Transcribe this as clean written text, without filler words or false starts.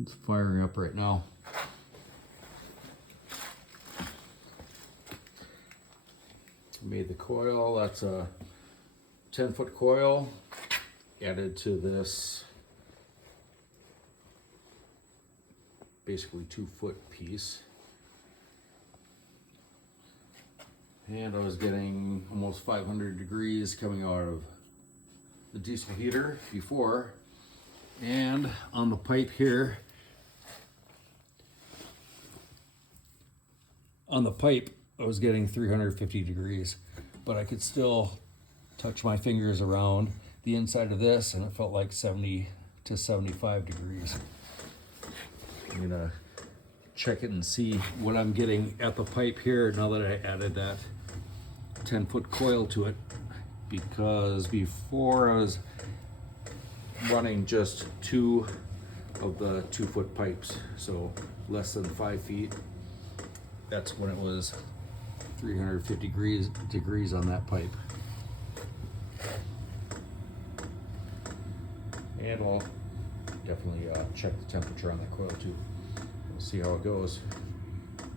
It's firing up right now. Made the coil. That's a 10-foot coil added to this basically 2-foot piece. And I was getting almost 500 degrees coming out of the diesel heater before. And on the pipe here, on the pipe, I was getting 350 degrees, but I could still touch my fingers around the inside of this and it felt like 70 to 75 degrees. I'm gonna check it and see what I'm getting at the pipe here now that I added that 10-foot coil to it, because before I was running just 2 of the 2-foot pipes, so less than 5 feet. That's when it was 350 degrees on that pipe. And I'll definitely check the temperature on the coil too. We'll see how it goes.